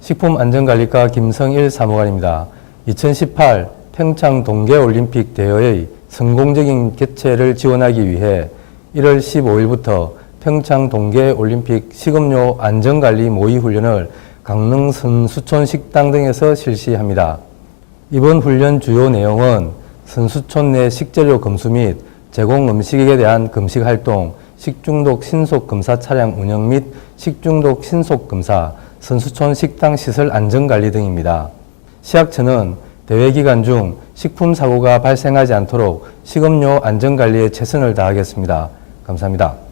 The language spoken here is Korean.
식품안전관리과 김성일 사무관입니다. 2018 평창 동계올림픽 대회의 성공적인 개최를 지원하기 위해 1월 15일부터 평창 동계올림픽 식음료 안전관리 모의 훈련을 강릉 선수촌 식당 등에서 실시합니다. 이번 훈련 주요 내용은 선수촌 내 식재료 검수 및 제공 음식에 대한 금식 활동, 식중독 신속 검사 차량 운영 및 식중독 신속 검사, 선수촌 식당 시설 안전 관리 등입니다. 시약처는 대회 기간 중 식품 사고가 발생하지 않도록 식음료 안전 관리에 최선을 다하겠습니다. 감사합니다.